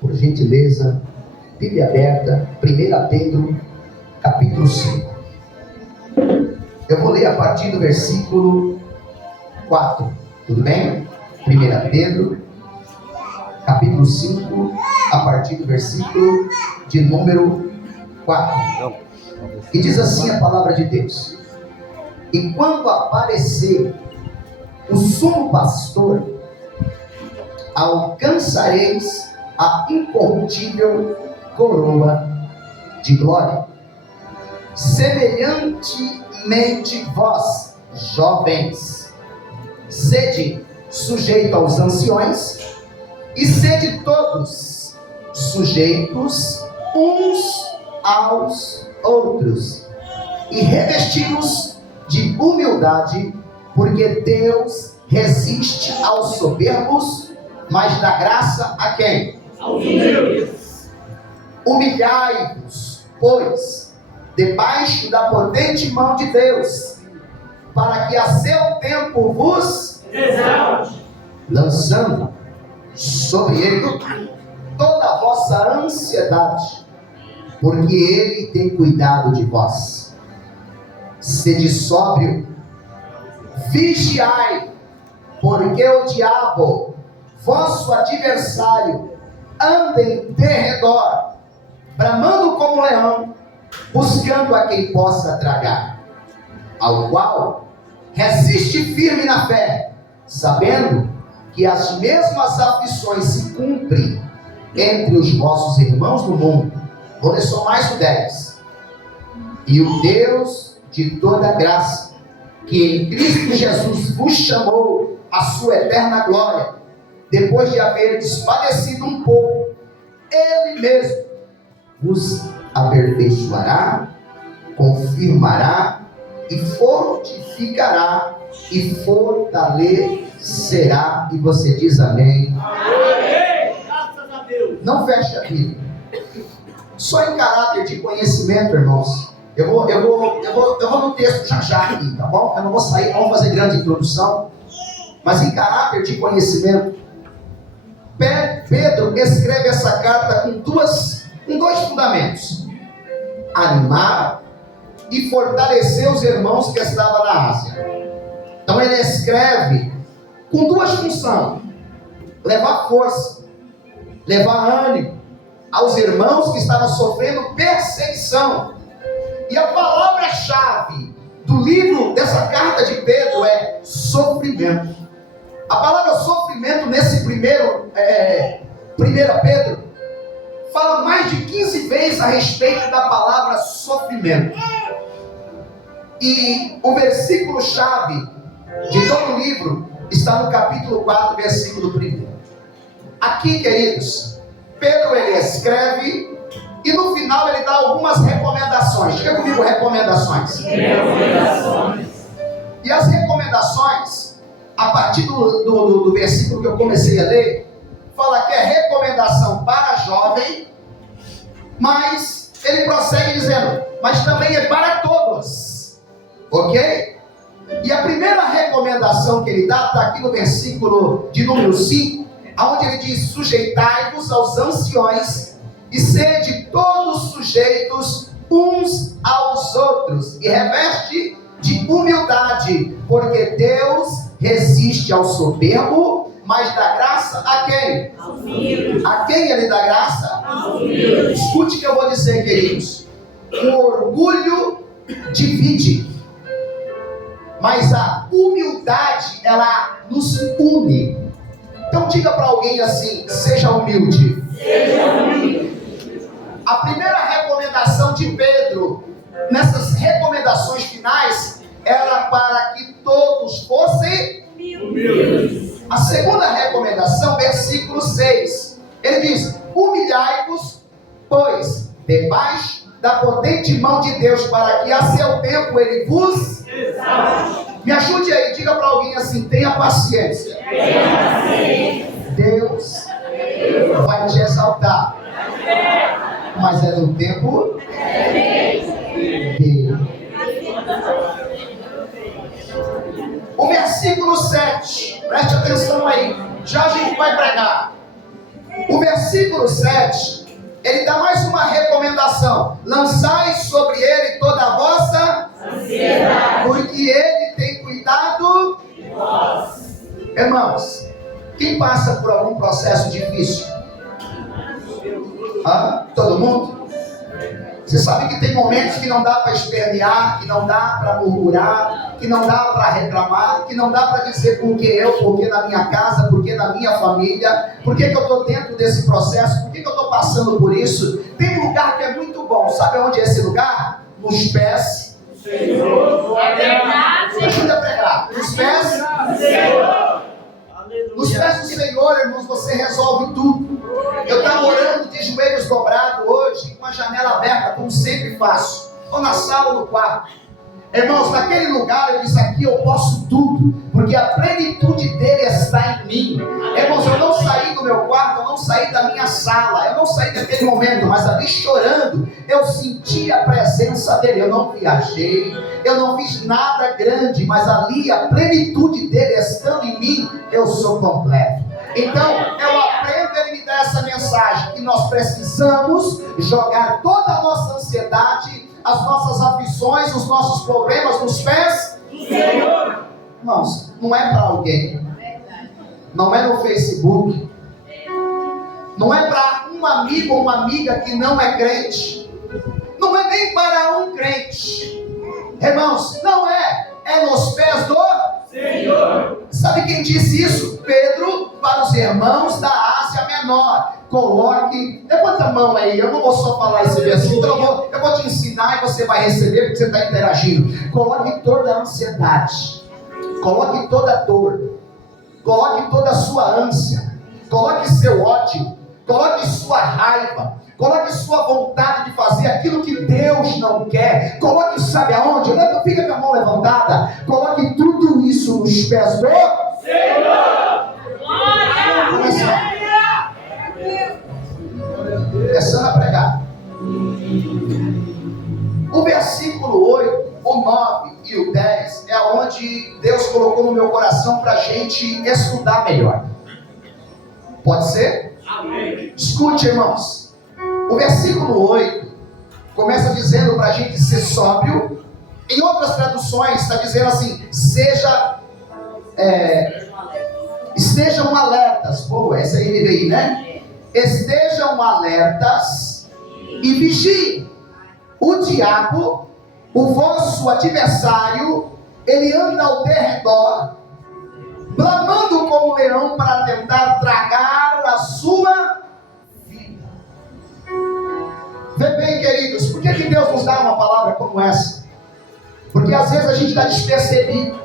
Por gentileza, Bíblia aberta, 1 Pedro, capítulo 5. Eu vou ler a partir do versículo 4, tudo bem? 1 Pedro, capítulo 5, a partir do versículo de número 4. E diz assim a palavra de Deus: E quando aparecer o sumo pastor, alcançareis a incorruptível coroa de glória. Semelhantemente vós, jovens, sede sujeito aos anciões, e sede todos sujeitos uns aos outros, e revestidos de humildade, porque Deus resiste aos soberbos, mas dá graça a quem? Aos humildes. Humilhai-vos, pois, debaixo da potente mão de Deus, para que a seu tempo vos exalte, lançando sobre ele toda a vossa ansiedade, porque ele tem cuidado de vós. Sede sóbrio, vigiai, porque o diabo, vosso adversário, anda em derredor, bramando como leão, buscando a quem possa tragar, ao qual resiste firme na fé, sabendo que as mesmas aflições se cumprem entre os vossos irmãos no mundo. Vou ler só mais o 10. E o Deus de toda graça, que em Cristo Jesus vos chamou à sua eterna glória, depois de haver padecido um pouco, Ele mesmo vos aperfeiçoará, confirmará e fortificará e fortalecerá. E você diz amém. Amém. Graças a Deus. Não feche a Bíblia. Só em caráter de conhecimento, irmãos. Eu vou no texto já aqui, tá bom? Eu não vou sair, não vou fazer grande introdução. Mas em caráter de conhecimento, Pedro escreve essa carta com dois fundamentos: animar e fortalecer os irmãos que estavam na Ásia. Então ele escreve com duas funções: levar força, levar ânimo aos irmãos que estavam sofrendo perseguição. E a palavra-chave do livro dessa carta de Pedro é sofrimento. A palavra sofrimento nesse primeiro 1 Pedro fala mais de 15 vezes a respeito da palavra sofrimento. E o versículo-chave de todo o livro está no capítulo 4, versículo 1. Aqui, queridos, Pedro ele escreve e no final ele dá algumas recomendações. Diga comigo, recomendações. E as recomendações, a partir do versículo que eu comecei a ler, fala que é recomendação para jovem, mas ele prossegue dizendo, mas também é para todos, ok? E a primeira recomendação que ele dá está aqui no versículo de número 5, onde ele diz: sujeitai-vos aos anciões e sede todos sujeitos uns aos outros, e reveste de humildade, porque Deus resiste ao soberbo, mas dá graça a quem? Aos humildes. A quem ele dá graça? Aos humildes. Escute o que eu vou dizer, queridos. O orgulho divide, mas a humildade, ela nos une. Então diga para alguém assim: seja humilde. Seja humilde. A primeira recomendação de Pedro, nessas recomendações finais, era para que todos fossem humildes. A segunda recomendação, versículo 6, ele diz: humilhai-vos, pois, debaixo da potente mão de Deus, para que a seu tempo ele vos exalte. Me ajude aí, diga para alguém assim: tenha paciência. Deus vai te exaltar, mas é no tempo dele. O versículo 7, preste atenção aí, já a gente vai pregar. O versículo 7, ele dá mais uma recomendação: lançai sobre ele toda a vossa ansiedade, porque ele tem cuidado de vós. Irmãos, quem passa por algum processo difícil? Todo mundo? Você sabe que tem momentos que não dá para espernear, que não dá para murmurar, que não dá para reclamar, que não dá para dizer por que eu, por que na minha casa, por que na minha família, por que eu estou dentro desse processo, por que eu estou passando por isso. Tem um lugar que é muito bom. Sabe onde é esse lugar? Nos pés do Senhor. É verdade. Me ajuda a pregar. Nos pés do Senhor. Nos pés do Senhor, irmãos, você resolve tudo. Eu estava orando de joelhos dobrados hoje, com a janela aberta, como sempre faço. Ou na sala ou no quarto. Irmãos, naquele lugar eu disse: aqui eu posso tudo, porque a plenitude dele está em mim. Irmãos, eu não saí do meu quarto, eu não saí da minha sala, eu não saí daquele momento, mas ali chorando, eu senti a presença dele. Eu não viajei, eu não fiz nada grande, mas ali a plenitude dele estando em mim, eu sou completo. Então, eu aprendo, ele me dá essa mensagem, que nós precisamos jogar toda a nossa ansiedade, as nossas aflições, os nossos problemas nos pés do Senhor. Irmãos, não é para alguém, não é no Facebook, não é para um amigo ou uma amiga que não é crente, não é nem para um crente. Irmãos, não é, é nos pés do Senhor. Sabe quem disse isso? Pedro, para os irmãos da Ásia Menor. Coloque, levanta a mão aí, eu não vou só falar esse versículo, eu vou te ensinar e você vai receber, porque você está interagindo. Coloque toda a ansiedade, coloque toda a dor, coloque toda a sua ânsia, coloque seu ódio, coloque sua raiva, coloque sua vontade de fazer aquilo que Deus não quer. Coloque, sabe aonde? Fica com a mão levantada. Coloque tudo isso nos pés do Senhor. Glória! Começando a pregar. O versículo 8, o 9 e o 10 é onde Deus colocou no meu coração para a gente estudar melhor. Pode ser? Amém. Escute, irmãos. O versículo 8 começa dizendo para a gente ser sóbrio. Em outras traduções está dizendo assim: estejam alertas. Pô, essa aí veio, né? Estejam alertas e vigiem. O diabo, o vosso adversário, ele anda ao derredor, bramando como um leão para tentar tragar a sua vida. Vê bem, queridos, por que Deus nos dá uma palavra como essa? Porque às vezes a gente está despercebido.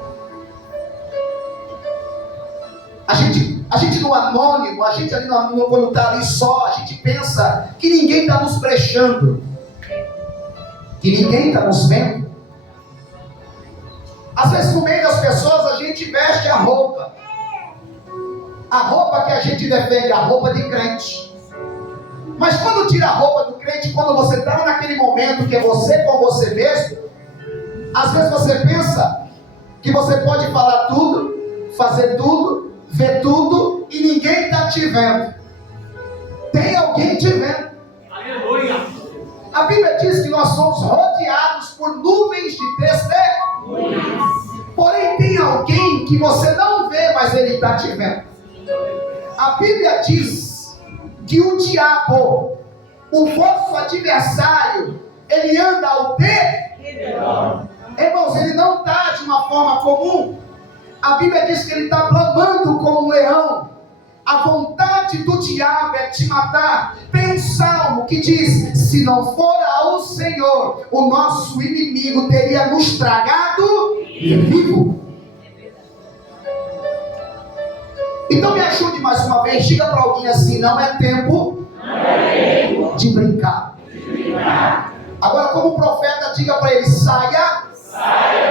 A gente no anônimo, a gente ali quando está ali só, a gente pensa que ninguém está nos brechando, que ninguém está nos vendo. Às vezes no meio das pessoas a gente veste a roupa que a gente defende, a roupa de crente. Mas quando tira a roupa do crente, quando você está naquele momento que é você com você mesmo, às vezes você pensa que você pode falar tudo, fazer tudo, ver tudo e ninguém está te vendo. Tem alguém te vendo. Aleluia. A Bíblia diz que nós somos rodeados por nuvens de testemunhas. Porém tem alguém que você não vê, mas ele está te vendo. A Bíblia diz que o diabo, o vosso adversário, ele anda ao derredor. Irmãos, ele não está de uma forma comum. A Bíblia diz que ele está bramando como um leão. A vontade do diabo é te matar. Tem um salmo que diz: se não for ao Senhor, o nosso inimigo teria nos tragado vivo. Então me ajude mais uma vez. Diga para alguém assim: não é tempo de brincar. Agora, como o profeta, diga para ele: saia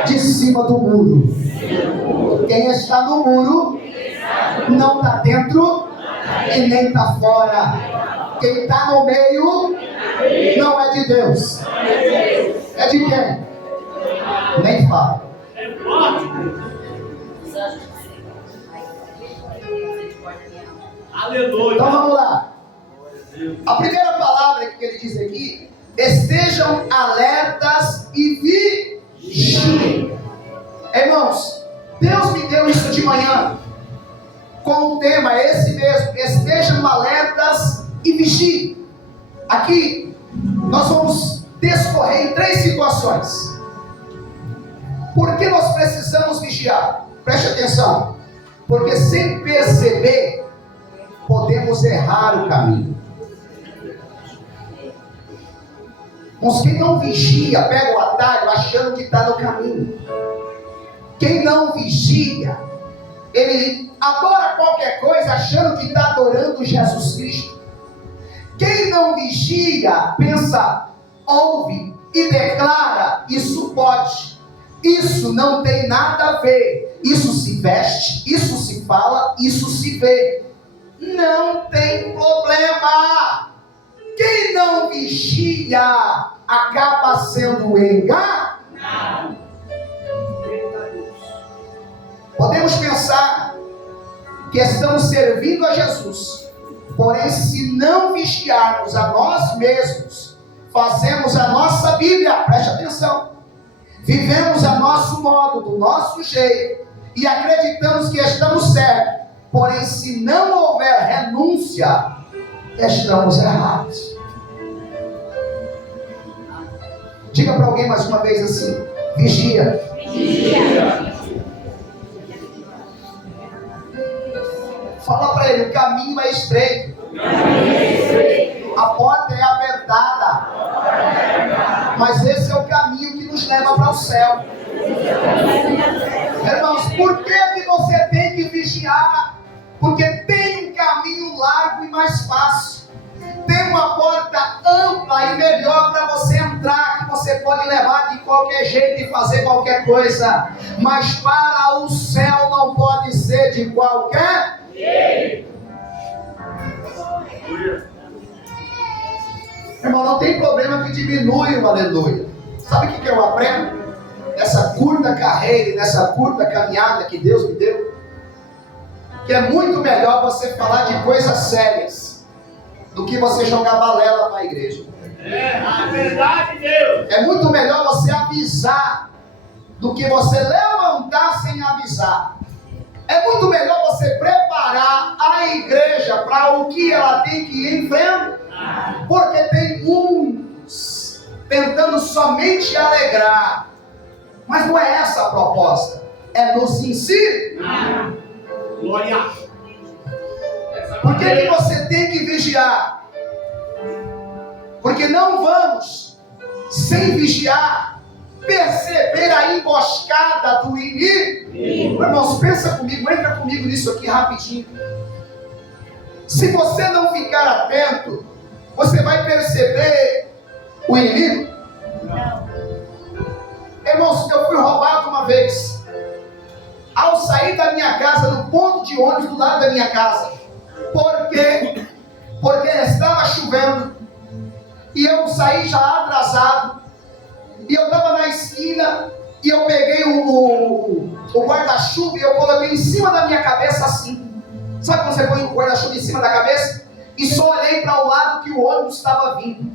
de cima do muro. Quem está no muro não está dentro e nem está fora. Quem está no meio não é de Deus. É de quem? Nem fala. Aleluia. Então vamos lá. A primeira palavra que ele diz aqui: estejam alertas e vigiem. Irmãos, Deus me deu isso de manhã com o tema esse mesmo: estejam alertas e vigiem. Aqui nós vamos discorrer em 3 situações. Por que nós precisamos vigiar? Preste atenção. Porque sem perceber, podemos errar o caminho. Mas quem não vigia, pega o atalho achando que está no caminho. Quem não vigia, ele adora qualquer coisa achando que está adorando Jesus Cristo. Quem não vigia, pensa, ouve e declara: isso pode, isso não tem nada a ver, isso se veste, isso se fala, isso se vê. Não tem problema. Quem não vigia acaba sendo enganado. Podemos pensar que estamos servindo a Jesus, porém, se não vigiarmos a nós mesmos, fazemos a nossa Bíblia, preste atenção, vivemos a nosso modo, do nosso jeito, e acreditamos que estamos certos, porém, se não houver renúncia, estamos errados. Diga para alguém mais uma vez assim: vigia. Vigia. Fala para ele: o caminho é estreito. A porta é apertada. Mas esse é o caminho que nos leva para o céu. Irmãos, por que você tem que vigiar? Porque tem um caminho largo e mais fácil. Tem uma porta ampla e melhor para você entrar, que você pode levar de qualquer jeito e fazer qualquer coisa. Mas para o céu não pode ser de qualquer jeito. Irmão, não tem problema que diminui o aleluia. Sabe o que eu aprendo? Nessa curta carreira, nessa curta caminhada que Deus me deu, que é muito melhor você falar de coisas sérias do que você jogar balela para a igreja. É a verdade, Deus. É muito melhor você avisar do que você levantar sem avisar. É muito melhor você preparar a igreja para o que ela tem que enfrentar. Porque tem uns tentando somente alegrar. Mas não é essa a proposta. É nos ensinar. Glória. Por que você tem que vigiar? Porque não vamos, sem vigiar, perceber a emboscada do inimigo. Irmãos, pensa comigo, entra comigo nisso aqui rapidinho. Se você não ficar atento, você vai perceber o inimigo? Não. Irmãos, eu fui roubado uma vez. Ao sair da minha casa, no ponto de ônibus do lado da minha casa. Por quê? Porque estava chovendo. E eu saí já atrasado. E eu estava na esquina. E eu peguei o guarda-chuva e eu coloquei em cima da minha cabeça assim. Sabe quando você põe o guarda-chuva em cima da cabeça? E só olhei para o lado que o ônibus estava vindo.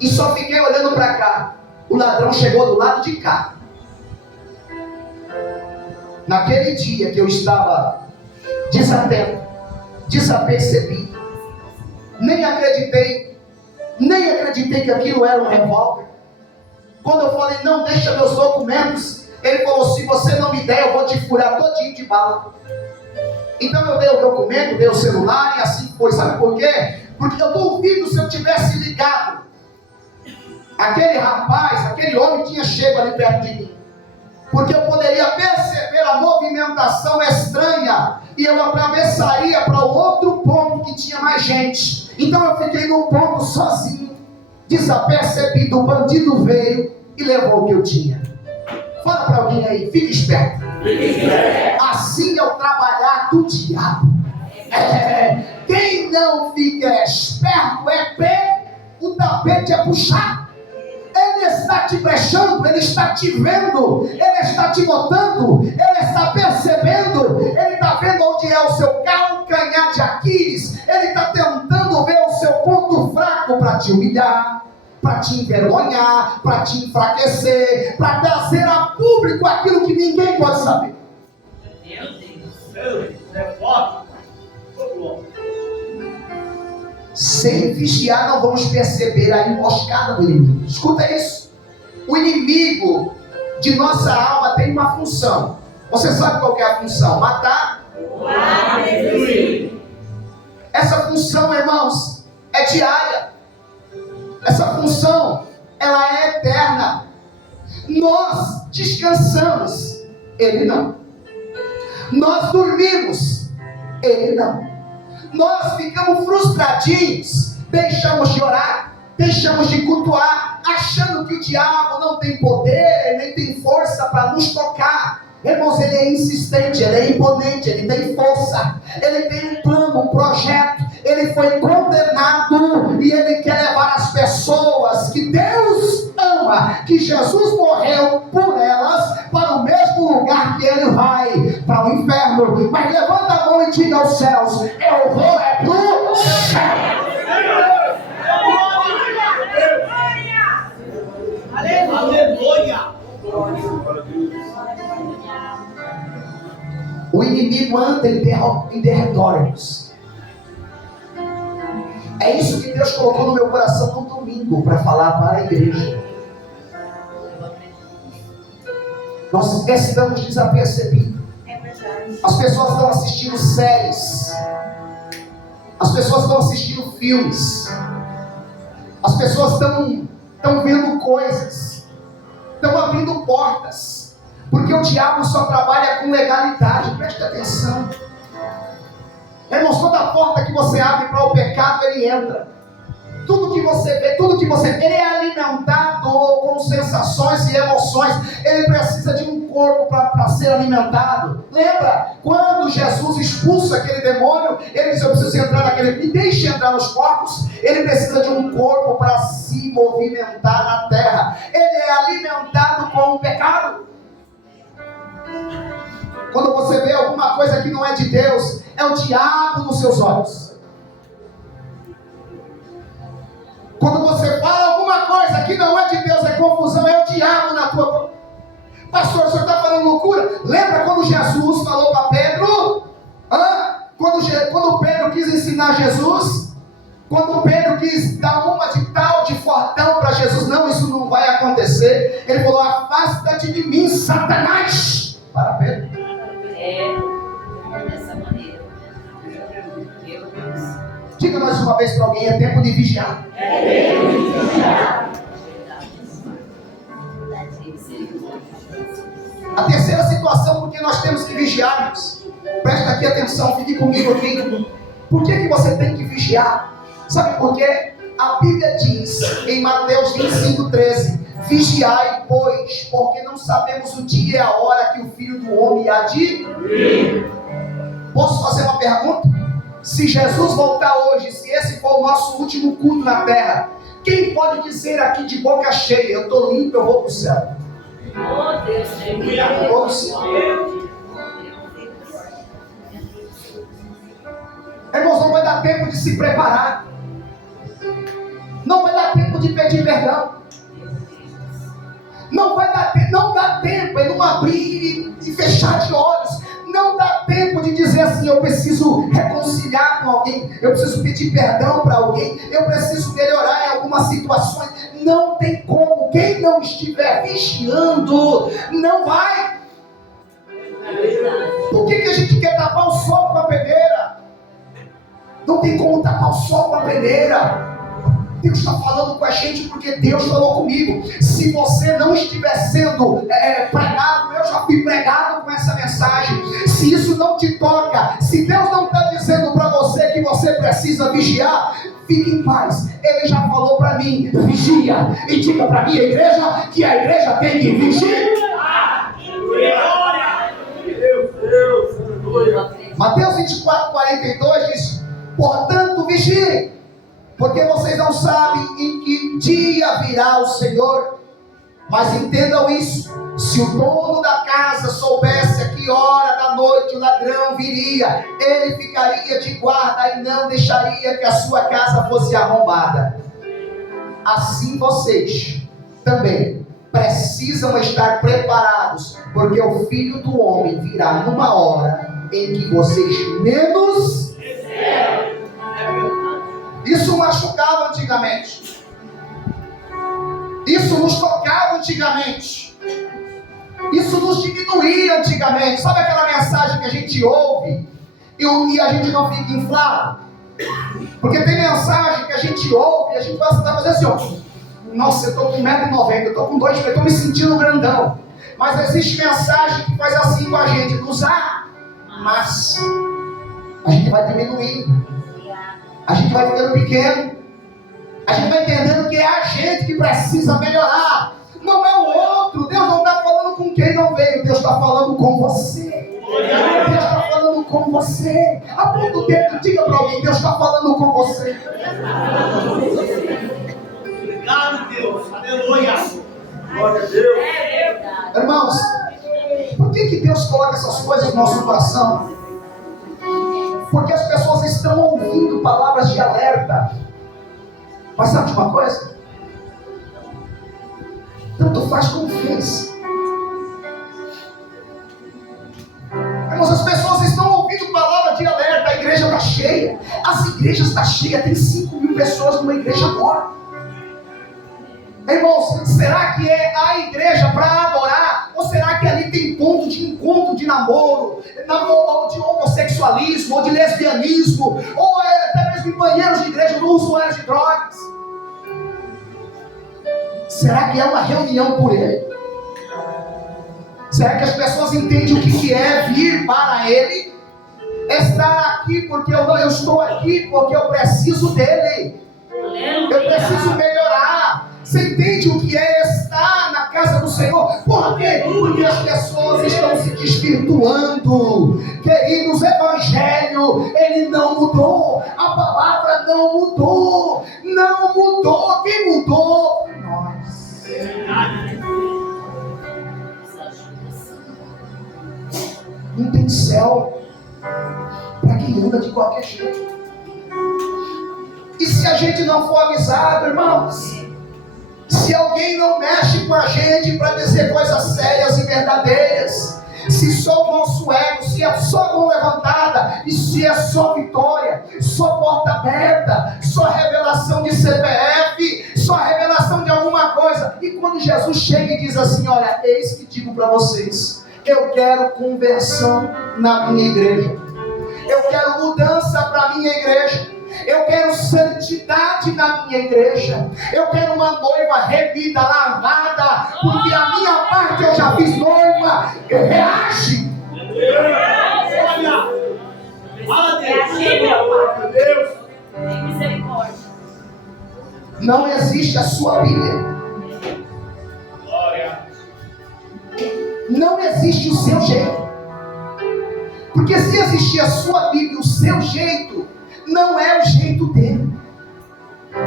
E só fiquei olhando para cá. O ladrão chegou do lado de cá. Naquele dia que eu estava desatento, desapercebido, nem acreditei que aquilo era um revólver. Quando eu falei: não, deixa meus documentos, ele falou: se você não me der, eu vou te furar todinho de bala. Então eu dei o documento, dei o celular e assim foi. Sabe por quê? Porque eu duvido se eu tivesse ligado, aquele rapaz, aquele homem tinha chego ali perto de mim. Porque eu poderia perceber a movimentação estranha e eu atravessaria para o outro ponto que tinha mais gente. Então eu fiquei no ponto sozinho, desapercebido. O bandido veio e levou o que eu tinha. Fala para alguém aí, fique esperto. Assim é o trabalhar do diabo. Quem não fica esperto o tapete é puxado. Ele está te brechando, ele está te vendo, ele está te notando, ele está percebendo, ele está vendo onde é o seu calcanhar de Aquiles, ele está tentando ver o seu ponto para te humilhar, para te envergonhar, para te enfraquecer, para trazer a público aquilo que ninguém pode saber. Meu Deus, é forte. Sem vigiar, não vamos perceber a emboscada do inimigo. Escuta isso. O inimigo de nossa alma tem uma função. Você sabe qual que é a função? Matar. Essa função, irmãos, é diária. Essa função, ela é eterna. Nós descansamos, ele não. Nós dormimos, ele não. Nós ficamos frustradinhos, deixamos de orar, deixamos de cultuar, achando que o diabo não tem poder, nem tem força para nos tocar. Irmãos, ele é insistente, ele é imponente, ele tem força, ele tem um plano, um projeto, ele foi condenado e ele quer levar as pessoas que Deus ama, que Jesus morreu por elas, para o mesmo lugar que ele vai, para o inferno. Mas levanta a mão e diga aos céus: eu vou é pro céu. Aleluia! O inimigo anda em derredores. É isso que Deus colocou no meu coração no domingo para falar para a igreja. Nós estamos desapercebidos. As pessoas estão assistindo séries. As pessoas estão assistindo filmes. As pessoas estão vendo coisas. Estão abrindo portas. Porque o diabo só trabalha com legalidade. Preste atenção. Irmãos, toda porta que você abre para o pecado, ele entra. Tudo que você vê, ele é alimentado com sensações e emoções. Ele precisa de um corpo para ser alimentado. Lembra? Quando Jesus expulsa aquele demônio, ele diz: eu preciso entrar naquele, me deixe entrar nos corpos. Ele precisa de um corpo para se movimentar na terra. Ele é alimentado com o pecado. Quando você vê alguma coisa que não é de Deus, é o diabo nos seus olhos. Quando você fala alguma coisa que não é de Deus, é confusão, é o diabo na tua boca. Pastor, o senhor está falando loucura? Lembra quando Jesus falou para Pedro? Quando Pedro quis ensinar Jesus? Quando Pedro quis dar uma de tal, de fortão para Jesus? Não, isso não vai acontecer. Ele falou: afasta-te de mim, Satanás. Para Pedro. Dessa maneira. Meu Deus. Diga mais uma vez para alguém: é tempo de vigiar. É tempo de vigiar. A terceira situação por que nós temos que vigiarmos. Presta aqui atenção, fique comigo aqui. Por que você tem que vigiar? Sabe por quê? A Bíblia diz em Mateus 25:13: vigiai, pois, porque não sabemos o dia e a hora que o Filho do Homem há de vir. Posso fazer uma pergunta? Se Jesus voltar hoje, se esse for o nosso último culto na terra, quem pode dizer aqui de boca cheia: eu estou limpo, eu vou para o céu? Oh Deus, Eu vou para o céu. Irmãos, não vai dar tempo de se preparar. Não vai dar tempo de pedir perdão. Não dá tempo, é não abrir e fechar de olhos. Não dá tempo de dizer assim: eu preciso reconciliar com alguém, eu preciso pedir perdão para alguém, eu preciso melhorar em algumas situações. Não tem como. Quem não estiver vigiando, não vai. Por que a gente quer tapar o sol com a peneira? Não tem como tapar o sol com a peneira. Deus está falando com a gente porque Deus falou comigo. Se você não estiver sendo pregado, eu já fui pregado com essa mensagem. Se isso não te toca, se Deus não está dizendo para você que você precisa vigiar, fique em paz. Ele já falou para mim: vigia. E diga para minha igreja que a igreja tem que vigiar. Mateus 24:42 diz: portanto, vigiem, porque vocês não sabem em que dia virá o Senhor. Mas entendam isso: se o dono da casa soubesse a que hora da noite o ladrão viria, ele ficaria de guarda e não deixaria que a sua casa fosse arrombada. assim vocês também precisam estar preparados, porque o Filho do Homem virá numa hora em que vocês menos... Isso machucava antigamente. Isso nos tocava antigamente. Isso nos diminuía antigamente. Sabe aquela mensagem que a gente ouve e a gente não fica inflado? Porque tem mensagem que a gente ouve e a gente vai fazer assim, ó. Nossa, eu estou com 1,90 m, eu estou com 2 metros, eu estou me sentindo grandão. Mas existe mensagem que faz assim com a gente, nos amassa. A gente vai diminuindo. A gente vai ficando pequeno. A gente vai entendendo que é a gente que precisa melhorar. Não é o outro. Deus não está falando com quem não veio. Deus está falando com você. Deus está falando com você. Aponta o dedo, diga para alguém, Deus está falando com você. Obrigado, Deus. Aleluia. Glória a Deus. É verdade. Irmãos, por que Deus coloca essas coisas no nosso coração? Porque as pessoas estão ouvindo palavras de alerta. Mas sabe de uma coisa? Tanto faz como fez. Irmãos, as pessoas estão ouvindo palavra de alerta. A igreja está cheia. As igrejas estão cheias. Tem 5.000 pessoas numa igreja agora. Irmãos, será que é a igreja para adorar? Ou será que ali tem ponto de encontro de namoro, ou de homossexualismo, ou de lesbianismo, ou até mesmo em banheiros de igreja no usuário de drogas? Será que é uma reunião por ele? Será que as pessoas entendem o que é vir para ele? Estar aqui porque eu estou aqui porque eu preciso dele. Eu preciso melhorar. Você entende o que é estar na casa do Senhor? Por quê? Porque as pessoas estão se desvirtuando. Queridos, o Evangelho, ele não mudou. A palavra não mudou. Não mudou. Quem mudou? Nós. Não tem céu para quem anda de qualquer jeito. E se a gente não for avisado, irmãos? Se alguém não mexe com a gente para dizer coisas sérias e verdadeiras, se só o nosso ego, se é só mão levantada, e se é só vitória, só porta aberta, só revelação de CPF, só revelação de alguma coisa, e quando Jesus chega e diz assim, olha, eis que digo para vocês, eu quero conversão na minha igreja, eu quero mudança para a minha igreja, eu quero santidade na minha igreja. Eu quero uma noiva remida, lavada, porque a minha parte eu já fiz noiva. Reage. Olha. Fala, Deus. Tem misericórdia. Não existe a sua Bíblia. Glória. Não existe o seu jeito. Porque se existir a sua Bíblia, o seu jeito, não é o jeito dele.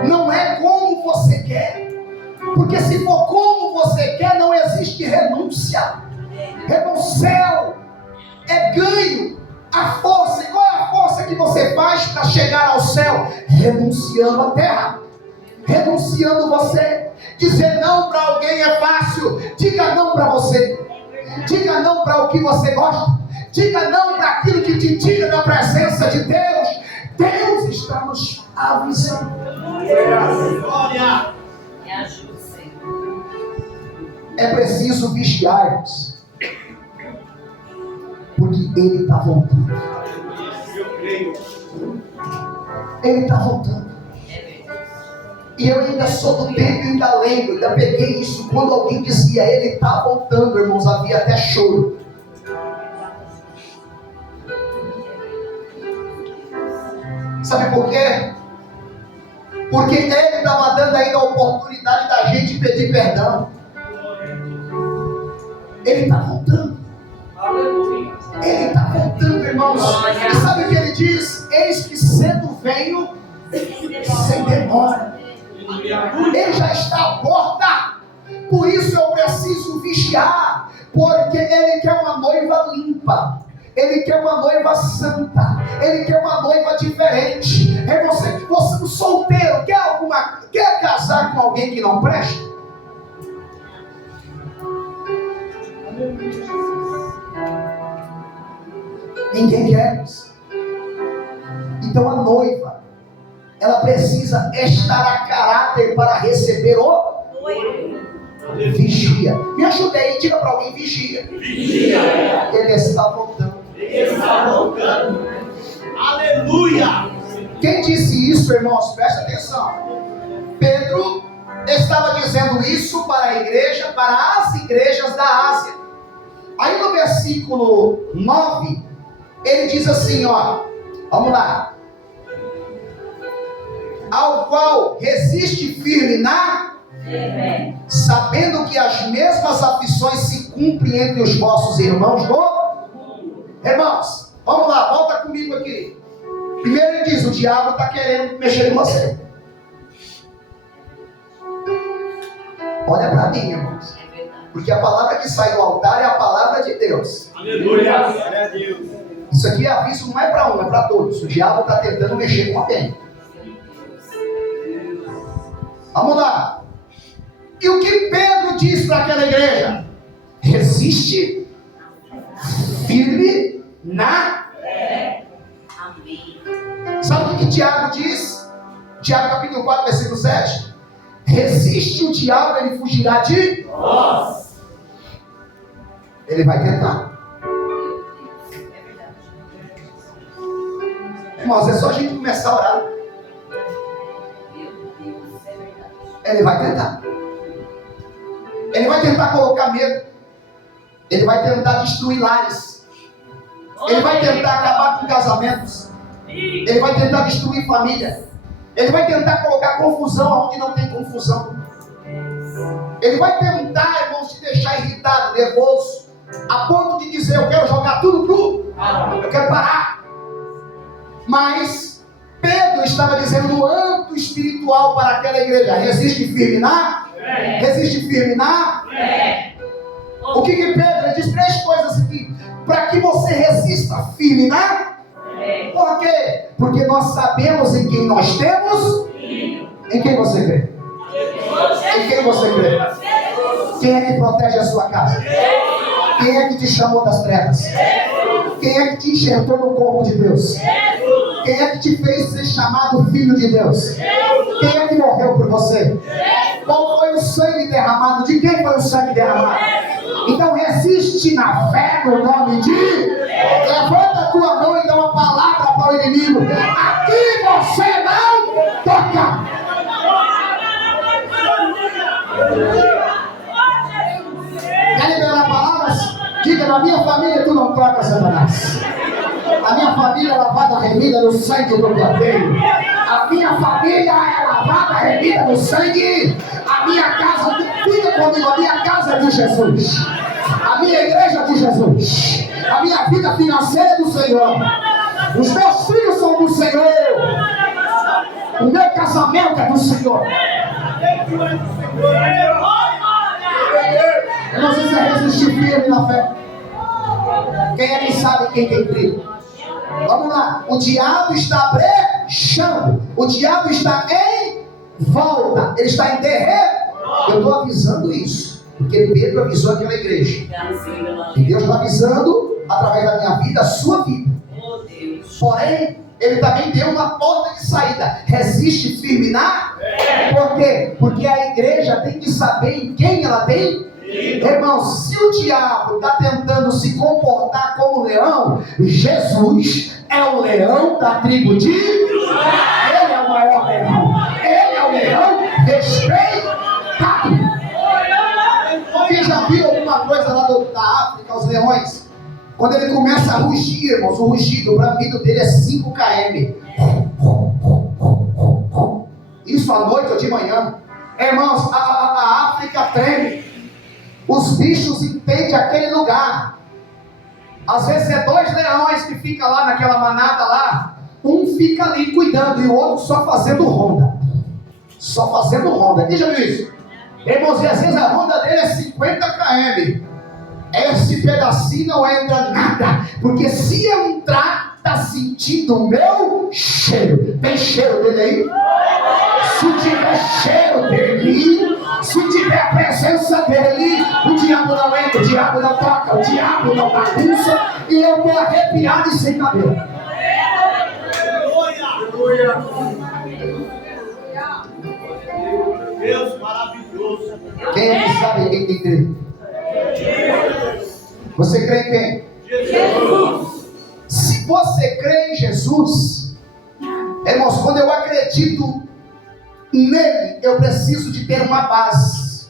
Não é como você quer. Porque se for como você quer, não existe renúncia. No céu é ganho. A força, qual é a força que você faz para chegar ao céu? Renunciando à terra. Renunciando você. Dizer não para alguém é fácil. Diga não para você. Diga não para o que você gosta. Diga não para aquilo que te tira da presença de Deus. Deus está nos avisando. Glória. Me ajuda, Senhor. É preciso vigiarmos. Porque Ele está voltando. Eu creio. Ele está voltando. E eu ainda sou do tempo e ainda lembro, ainda peguei isso. Quando alguém dizia, Ele está voltando, irmãos, havia até choro. Sabe por quê? Porque Ele estava dando ainda a oportunidade da gente pedir perdão. Ele está voltando. Ele está voltando, irmãos. E sabe o que Ele diz? Eis que cedo venho, sem demora. Ele já está à porta. Por isso eu preciso vigiar. Porque Ele quer uma noiva limpa. Ele quer uma noiva santa. Ele quer uma noiva diferente. É você solteiro, quer casar com alguém que não presta? Ninguém quer isso. Então a noiva, ela precisa estar a caráter para receber o vigia. Me ajude aí, diga para alguém: vigia. Vigia. Ele está voltando. Ele está voltando. Aleluia. Quem disse isso, irmãos? Presta atenção. Pedro estava dizendo isso para a igreja, para as igrejas da Ásia. Aí no versículo 9, ele diz assim, ó, vamos lá. Ao qual resiste firme na fé, sabendo que as mesmas aflições se cumprem entre os vossos irmãos do mundo. Irmãos, vamos lá, volta comigo aqui. Primeiro ele diz: o diabo está querendo mexer com você. Olha para mim, irmãos. Porque a palavra que sai do altar é a palavra de Deus. Aleluia. Glória a Deus. Isso aqui é aviso, não é para um, é para todos. O diabo está tentando mexer com alguém. Vamos lá. E o que Pedro diz para aquela igreja? Resiste firme na fé. Amém. Sabe o que Tiago diz? Tiago capítulo 4, versículo 7. Resiste o diabo, ele fugirá de nós. Ele vai tentar. Irmãos, é só a gente começar a orar. Ele vai tentar. Ele vai tentar colocar medo. Ele vai tentar destruir lares. Ele vai tentar acabar com casamentos. Ele vai tentar destruir família. Ele vai tentar colocar confusão onde não tem confusão. Ele vai tentar, irmãos, te deixar irritado, nervoso, a ponto de dizer: eu quero jogar tudo pro, eu quero parar. Mas Pedro estava dizendo no âmbito espiritual para aquela igreja: resiste firme na fé. Resiste firme na fé. O que Pedro? Ele diz 3 coisas aqui: para que você resista firme na fé. Por quê? Porque nós sabemos em quem nós temos. Em quem você crê? Em quem você crê? Quem é que protege a sua casa? Quem é que te chamou das trevas? Quem é que te enxertou no corpo de Deus? Quem é que te fez ser chamado filho de Deus? Quem é que morreu por você? Qual foi o sangue derramado? De quem foi o sangue derramado? Então resiste na fé no nome de... Levanta a tua mão e dá uma palavra para o inimigo: aqui você não toca. Quer liberar palavras? Diga: na minha família tu não toca, Satanás. A minha família é lavada, remida no sangue do Cordeiro. A minha família é lavada, remida no sangue. A minha casa, fica comigo, a minha casa é de Jesus. A minha igreja é de Jesus. A minha vida financeira é do Senhor. Os meus filhos são do Senhor. O meu casamento é do Senhor. Eu não sei se é resistir firme na fé. Quem é que sabe quem tem crido? Vamos lá. O diabo está brechando. O diabo está em volta. Ele está em derrota. Eu estou avisando isso, porque Pedro avisou aquela igreja. E Deus está avisando através da minha vida, a sua vida. Porém, ele também deu uma porta de saída. Resiste firme na... Por quê? Porque a igreja tem que saber em quem ela tem. Irmão, se o diabo está tentando se comportar como leão, Jesus é o leão da tribo de... Ele é o maior leão. Ele é o leão respeitado. Alguém já viu alguma coisa lá da África, os leões? Quando ele começa a rugir, irmãos, o rugido, o bramido dele é 5 km. Isso à noite ou de manhã. Irmãos, a África treme. Os bichos entendem aquele lugar. Às vezes é 2 leões que ficam lá naquela manada lá. Um fica ali cuidando e o outro só fazendo ronda. Só fazendo ronda. Quem já viu isso? Irmãos, e às vezes a ronda dele é 50 km. Esse pedacinho não entra nada. Porque se eu entrar, está sentindo o meu cheiro. Tem cheiro dele aí? Se tiver tiver cheiro dele, se tiver a presença dele, o diabo não entra, o diabo não toca, o diabo não bagunça, e eu estou arrepiado e sem cabelo. Deus maravilhoso. Quem é que sabe quem tem crê? Você crê em quem? Jesus. Se você crê em Jesus, irmãos, quando eu acredito nele, eu preciso de ter uma base.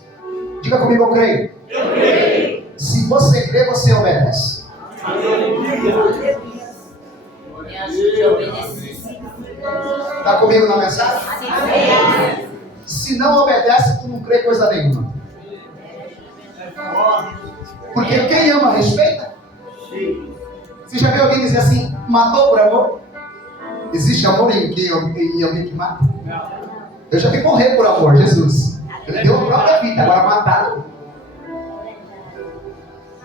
Diga comigo, eu creio. Eu creio. Se você crê, você obedece. Aleluia. Me ajude a obedecer. Está comigo na mensagem? Amém. Se não obedece, tu não crê coisa nenhuma. Porque quem ama, respeita. Você já viu alguém dizer assim, matou por amor? Existe amor em alguém que mata? Eu já vi morrer por amor, Jesus. Ele deu a própria vida, agora mataram.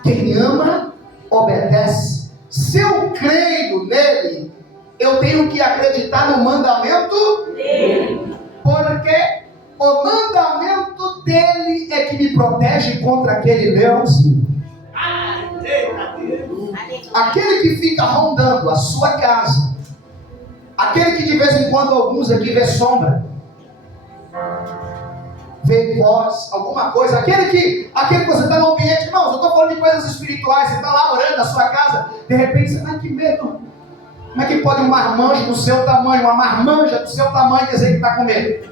Quem ama, obedece. Se eu creio nele, eu tenho que acreditar no mandamento dele. Porque o mandamento dele é que me protege contra aquele leãozinho. Aquele que fica rondando a sua casa. Aquele que de vez em quando alguns aqui vê sombra, vê voz, alguma coisa. Aquele que você está no ambiente, irmãos, eu estou falando de coisas espirituais. Você está lá orando na sua casa, de repente você está, que medo. Como é que pode um marmanjo do seu tamanho, uma marmanja do seu tamanho dizer que está com medo?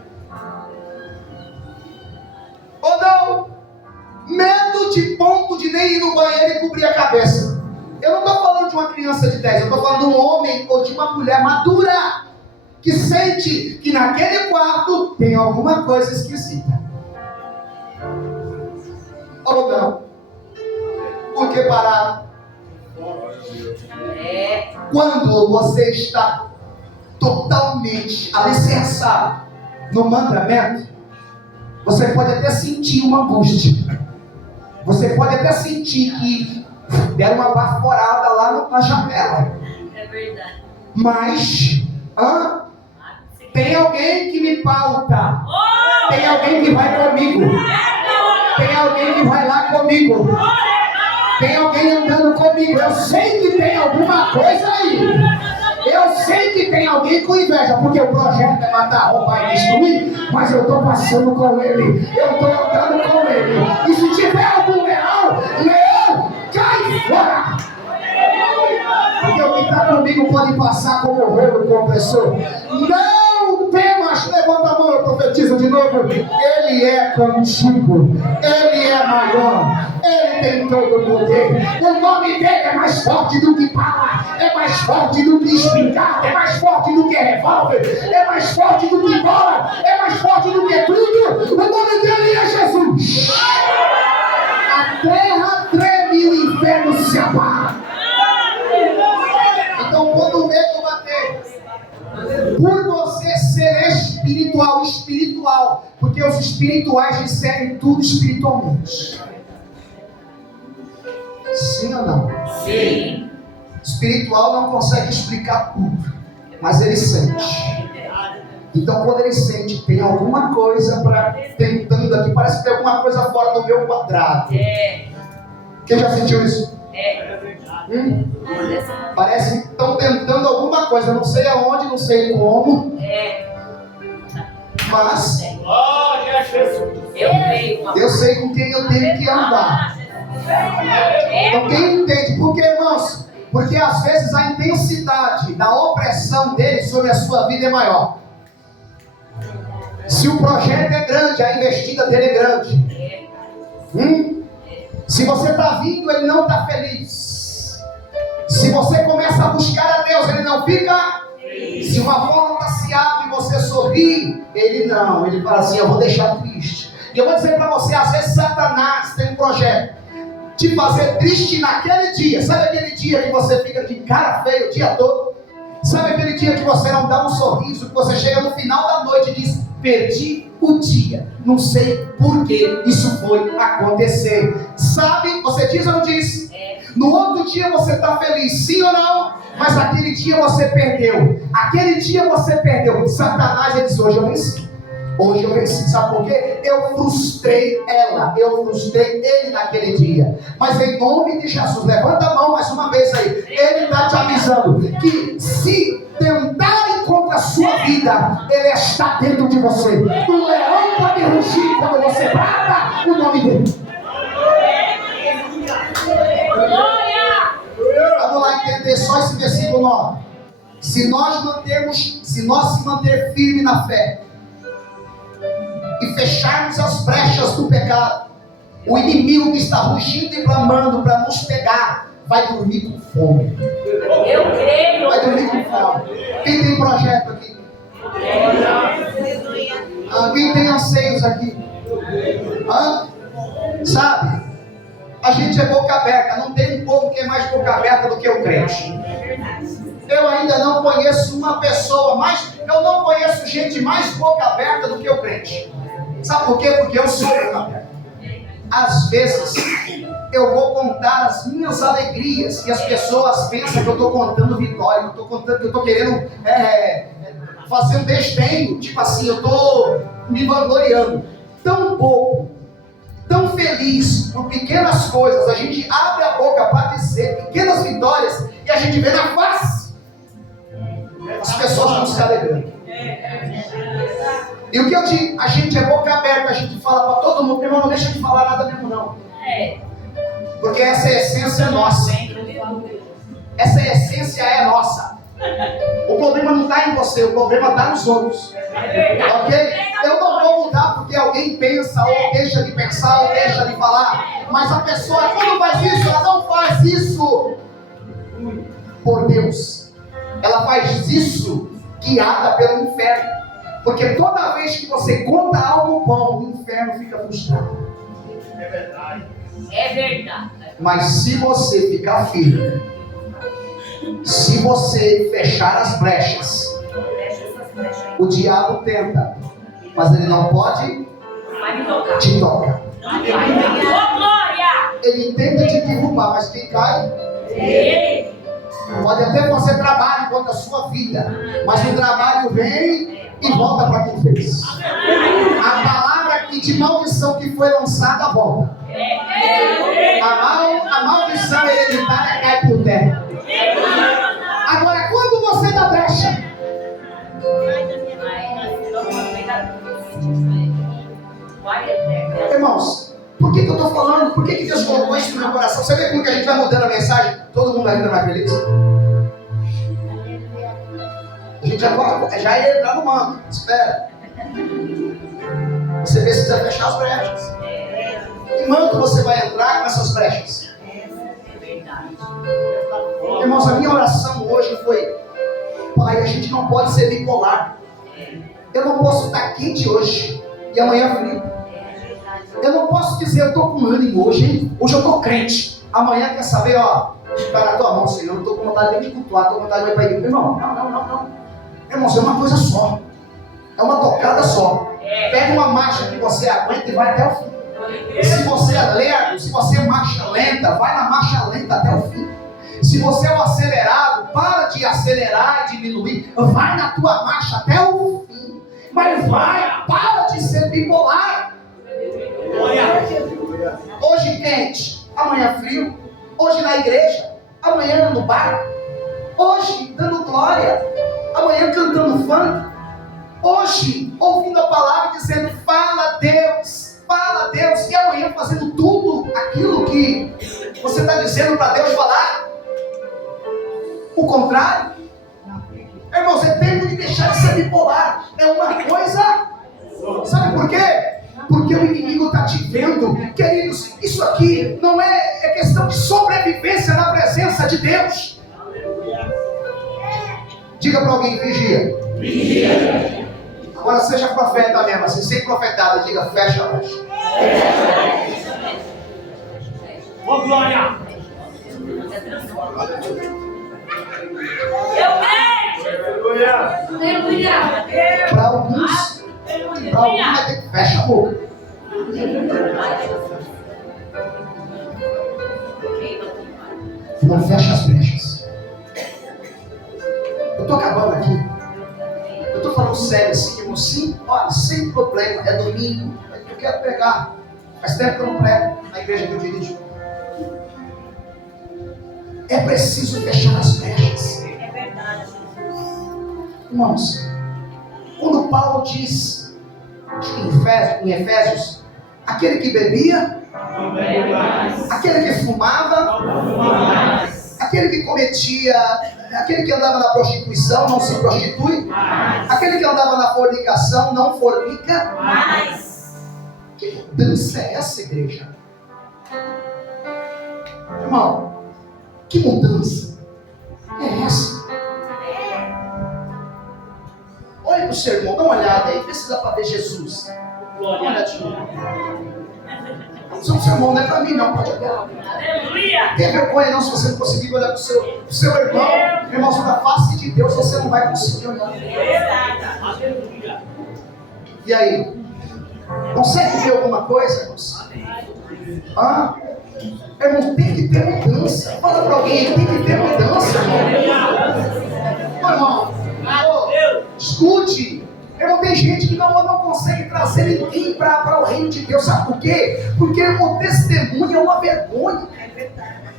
Ou não? Medo de ponto de nem ir no banheiro e cobrir a cabeça. Eu não estou falando de uma criança de 10, eu estou falando de um homem ou de uma mulher madura que sente que naquele quarto tem alguma coisa esquisita. Ou não? Por que parar? Quando você está totalmente alicerçado no mandamento, você pode até sentir uma angústia. Você pode até sentir que deram uma baforada lá na janela. É verdade. Mas tem alguém que me pauta. Tem alguém que vai comigo. Tem alguém que vai lá comigo. Tem alguém andando comigo. Eu sei que tem alguma coisa aí. Eu sei que tem alguém com inveja, porque o projeto é matar, roubar e destruir, mas eu estou passando com ele, eu estou andando com ele. E se tiver algum leão, cai fora. Porque o que está comigo pode passar como rolo compressor. Não temas, levanta a mão, eu profetizo de novo. Ele é contigo, ele é maior, ele tem todo o poder. O nome dele é mais forte do que bala, é mais forte do que espingarda, é mais forte do que revólver, é mais forte do que bola, é mais forte do que tudo. O nome dele é Jesus. A terra treme e o inferno se abala. Então, quando o medo bater, por você ser espiritual, porque os espirituais discernem tudo espiritualmente. Sim ou não? Sim. Espiritual não consegue explicar tudo, mas ele sente. Então, quando ele sente, tem alguma coisa tentando aqui, parece que tem alguma coisa fora do meu quadrado. Quem já sentiu isso? Parece que estão tentando alguma coisa, não sei aonde, não sei como. Mas eu sei com quem eu tenho que andar. Então quem entende? Por que, irmãos? Porque às vezes a intensidade da opressão dele sobre a sua vida é maior. Se o projeto é grande, a investida dele é grande. Se você está vindo, ele não está feliz. Se você começa a buscar a Deus, ele não fica. Se uma porta se abre e você sorri, ele não. Ele fala assim, eu vou deixar triste. E eu vou dizer para você, às vezes Satanás tem um projeto de fazer triste naquele dia. Sabe aquele dia que você fica de cara feia o dia todo? Sabe aquele dia que você não dá um sorriso, que você chega no final da noite e diz, perdi o dia, não sei por que isso foi acontecer. Sabe, você diz ou não diz? No outro dia você está feliz, sim ou não? Mas aquele dia você perdeu. Aquele dia você perdeu. Satanás, ele diz, hoje eu venci. Hoje eu venci. Sabe por quê? Eu frustrei ela, eu frustrei ele naquele dia. Mas em nome de Jesus, levanta a mão mais uma vez aí. Ele está te avisando que se tentarem contra a sua vida, ele está dentro de você. O leão pode rugir quando você brada o nome dele. Vamos lá entender só esse versículo 9. Se nós se manter firme na fé e fecharmos as brechas do pecado, o inimigo que está rugindo e bramando para nos pegar vai dormir com fome. Eu creio. Vai dormir com fome. Quem tem projeto aqui? Quem tem anseios aqui? Sabe? A gente é boca aberta. Não tem um povo que é mais boca aberta do que o crente. Eu ainda não conheço uma pessoa eu não conheço gente mais boca aberta do que o crente. Sabe por quê? Porque eu sou boca aberta. Às vezes eu vou contar as minhas alegrias e as pessoas pensam que eu estou contando vitória, que eu estou querendo fazer um desdenho, tipo assim, eu estou me vangloriando. Tão pouco, tão feliz por pequenas coisas, a gente abre a boca para dizer pequenas vitórias e a gente vê na face as pessoas não se alegrando. E o que eu digo? A gente é boca aberta, a gente fala para todo mundo, irmão, não deixa de falar nada mesmo não. Porque essa essência é nossa. Essa essência é nossa. O problema não está em você, o problema está nos outros. Ok? Eu não vou mudar porque alguém pensa, ou deixa de pensar, ou deixa de falar. Mas a pessoa, quando faz isso, ela não faz isso por Deus. Ela faz isso guiada pelo inferno. Porque toda vez que você conta algo bom, o inferno fica frustrado. É verdade. É verdade. Mas se você ficar firme, se você fechar as brechas, o diabo tenta, mas ele não pode te tocar. Ele tenta te derrubar, mas quem cai? Ele. Pode até fazer trabalho contra a sua vida, mas o trabalho vem e volta para quem fez. A palavra de maldição que foi lançada volta. A maldição hereditária cai por terra. Agora, quando você dá brecha, irmãos, por que eu estou falando? Por que Deus colocou isso no meu coração? Você vê como que a gente vai mudando a mensagem? Todo mundo ainda mais feliz? A gente já ia entrar no manto. Espera. Você precisa fechar as brechas. Que manto você vai entrar com essas brechas? Irmãos, a minha oração hoje foi: Pai, a gente não pode ser bipolar. Eu não posso estar quente hoje e amanhã frio. Eu não posso dizer, eu estou com ânimo hoje, hein? Hoje eu estou crente. Amanhã quer saber, ó, está na tua mão, Senhor. Eu estou com vontade de cultuar, estou com vontade de ir para a igreja. Irmão, não. Irmãos, é uma coisa só. É uma tocada só. Pega uma marcha que você aguenta e vai até o fim. Se você é lerdo, se você é marcha lenta, vai na marcha lenta até o fim. Se você é um acelerado, para de acelerar e diminuir. Vai na tua marcha até o fim. Mas para de ser bipolar. Hoje quente, amanhã frio. Hoje na igreja, amanhã no bar. Hoje dando glória, amanhã cantando funk. Hoje ouvindo a palavra dizendo fala Deus, e amanhã fazendo tudo aquilo que você está dizendo para Deus falar. O contrário. Irmãos, é tempo de deixar de ser bipolar. É uma coisa. Sabe por quê? Porque o inimigo está te vendo. Queridos, isso aqui não é questão de sobrevivência na presença de Deus. Diga para alguém, vigia. Vigia. Agora seja profeta mesmo, assim, sem profetada, diga, fecha a brecha. Ô glória! Para alguns vai ter que fechar a boca. Não fecha as brechas. Eu estou acabando aqui. Eu estou falando sério assim, versículo 5, olha, sem problema, é domingo, eu quero pregar. Faz tempo que eu não prego na igreja que eu dirijo. É preciso fechar as brechas. É verdade. Irmãos, quando Paulo diz em Efésios, aquele que bebia, aquele que fumava, aquele que cometia, aquele que andava na prostituição não se prostitui, aquele que andava na fornicação não fornica. Que mudança é essa, igreja? Irmão, que mudança é essa? Olha para o seu irmão, dá uma olhada aí, precisa para ver Jesus. Dá uma olhadinha. Não, seu irmão não é para mim, não, pode olhar. Aleluia! Tem vergonha não se você não conseguir olhar para o seu irmão. Irmão, sobre a face de Deus você não vai conseguir olhar. Aleluia. E aí? Consegue ver alguma coisa, irmãos? Irmão, tem que ter mudança. Fala para alguém, tem que ter mudança, irmão. Escute. Irmão, tem gente que não consegue trazer ninguém para o reino de Deus. Sabe por quê? Porque o testemunho é uma vergonha.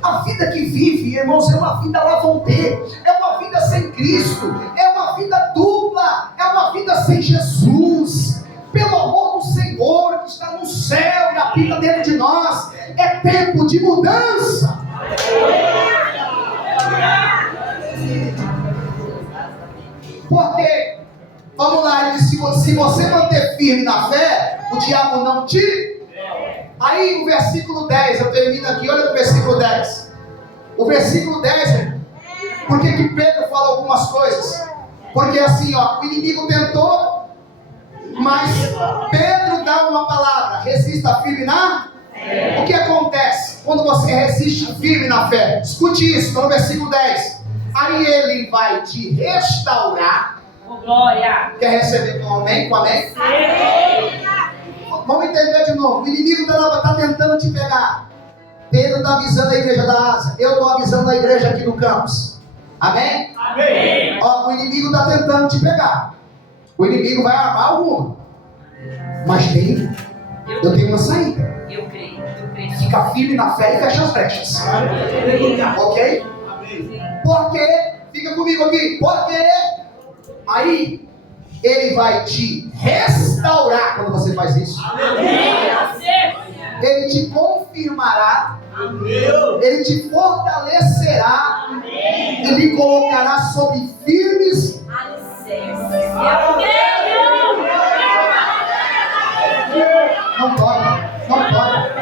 A vida que vive, irmãos, é uma vida lá vão ter. É uma vida sem Cristo. É uma vida dupla. É uma vida sem Jesus. Pelo amor do Senhor que está no céu e habita dentro de nós. É tempo de mudança. Porque, vamos lá, ele disse, se você manter firme na fé, o diabo não te... Aí o versículo 10, eu termino aqui, olha o versículo 10. O versículo 10, por que que Pedro fala algumas coisas? Porque assim, ó, o inimigo tentou, mas Pedro dá uma palavra, resista firme na fé. O que acontece quando você resiste firme na fé? Escute isso, no versículo 10. Aí ele vai te restaurar. Glória! Quer receber com amém? Com amém? Amém. Vamos entender de novo. O inimigo está tentando te pegar. Pedro está avisando a igreja da Ásia. Eu estou avisando a igreja aqui no campus. Amém? Amém. Ó, o inimigo está tentando te pegar. O inimigo vai armar alguma. Mas eu tenho uma saída. Eu creio. Fica firme na fé e fecha as brechas. Ok? Porque, fica comigo aqui. Porque aí ele vai te restaurar quando você faz isso. Ele te confirmará. Ele te fortalecerá. E lhe colocará sobre firmes. Não toca, não toca,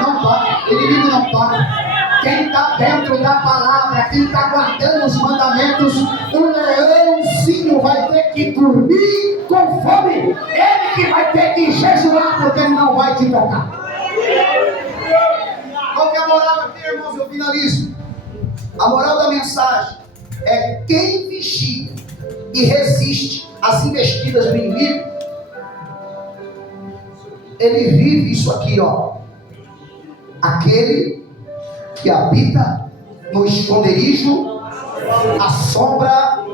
não toca. O inimigo não toca. Quem está dentro da palavra, quem está guardando os mandamentos, o leãozinho vai ter que dormir com fome. Ele que vai ter que jejuar, porque ele não vai te tocar. Qual que é a moral aqui, irmãos? Eu finalizo. A moral da mensagem é: quem vigia e resiste às investidas do inimigo, ele vive isso aqui, ó. Aquele que habita no esconderijo, a sombra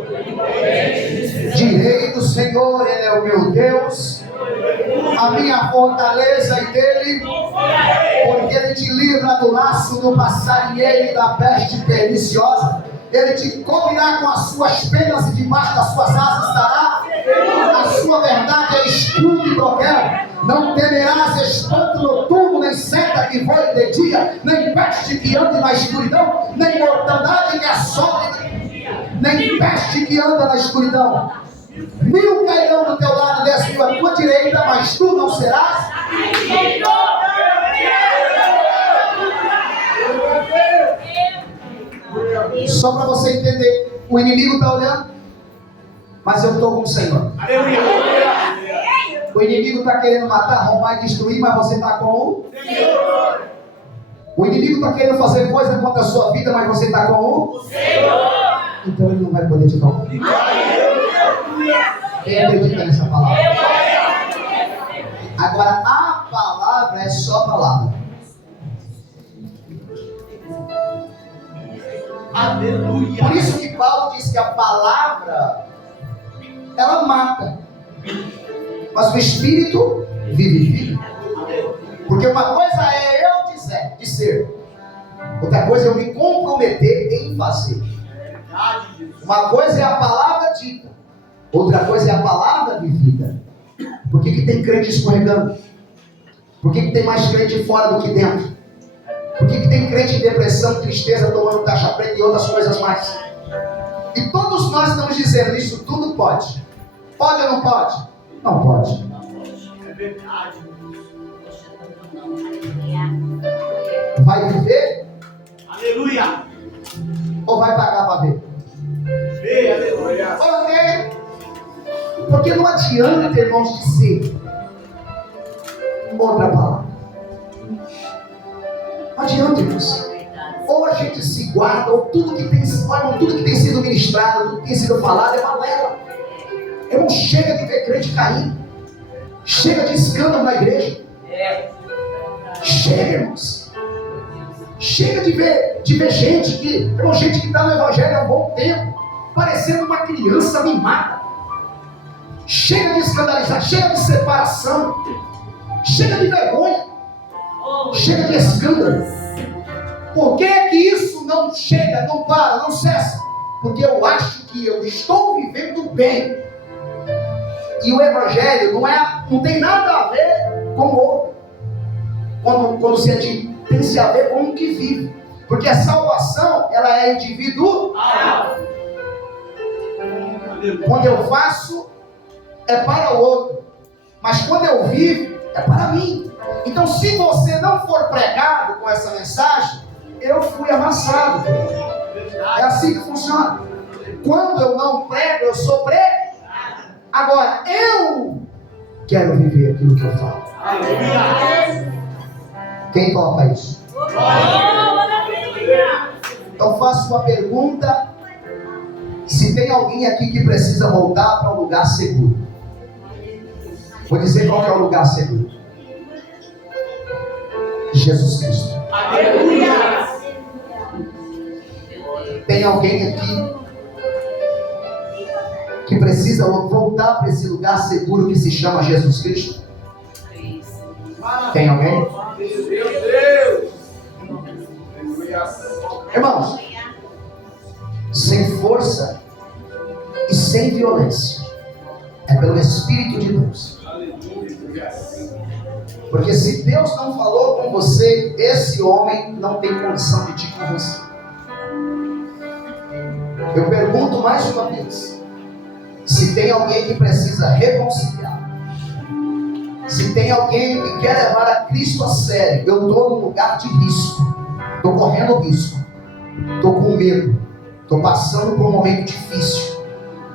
direi do Senhor, Ele é o meu Deus, a minha fortaleza, e dele, porque Ele te livra do laço do passarinheiro e da peste perniciosa. Ele te cobrirá com as suas penas e debaixo das suas asas estará. A sua verdade é escudo e broquel. Não temerás espanto noturno, nem seta que voe de dia, nem peste que ande na escuridão, nem mortandade que assole, nem peste que anda na escuridão. 1000 cairão do teu lado, 10.000 à tua direita, mas tu não serás. Só para você entender, o inimigo está olhando, mas eu estou com o Senhor. O inimigo está querendo matar, roubar e destruir, mas você está com o Senhor. O inimigo está querendo fazer coisa contra a sua vida, mas você está com o Senhor. Então ele não vai poder te tocar. Quem acredita nessa palavra? Agora, a palavra é só palavra. Aleluia. Por isso que Paulo diz que a palavra, ela mata. mas o Espírito vivifica. Porque uma coisa é eu dizer, outra coisa é eu me comprometer em fazer. Uma coisa é a palavra dita, outra coisa é a palavra vivida. Por que tem crente escorregando? Por que tem mais crente fora do que dentro? Por que tem crente em depressão, tristeza, tomando taxa preta e outras coisas mais? E todos nós estamos dizendo, isso tudo pode. Pode ou não pode? Não pode. É verdade. Vai viver? Aleluia. Ou vai pagar para ver? Vê, aleluia. Ok. Porque não adianta, irmãos, dizer outra palavra. Não adianta, irmãos. Ou a gente se guarda, ou tudo que tem sido ministrado, tudo que tem sido falado é balela. Não chega de ver crente caindo. Chega de escândalo na igreja. Chega, irmãos. Chega de ver gente que está no evangelho há um bom tempo, parecendo uma criança mimada. Chega de escandalizar, chega de separação, chega de vergonha, chega de escândalo. Por que isso não chega, não para, não cessa? Porque eu acho que eu estou vivendo bem. E o evangelho não tem nada a ver com o outro. Quando se diz, tem a ver com o que vive. Porque a salvação, ela é individual. Quando eu faço, é para o outro. Mas quando eu vivo, é para mim. Então, se você não for pregado com essa mensagem, eu fui amassado. É assim que funciona. Quando eu não prego, eu sou pregado. Agora, eu quero viver aquilo que eu falo. Quem toca isso? Então faço uma pergunta. Se tem alguém aqui que precisa voltar para um lugar seguro. Vou dizer qual que é o lugar seguro. Jesus Cristo. Aleluia. Tem alguém aqui que precisa voltar para esse lugar seguro que se chama Jesus Cristo? Tem alguém? Deus. Irmãos, sem força e sem violência, é pelo Espírito de Deus. Porque se Deus não falou com você, esse homem não tem condição de te convencer. Eu pergunto mais uma vez: se tem alguém que precisa reconciliar, se tem alguém que quer levar a Cristo a sério, eu estou num lugar de risco, estou correndo risco, estou com medo, estou passando por um momento difícil,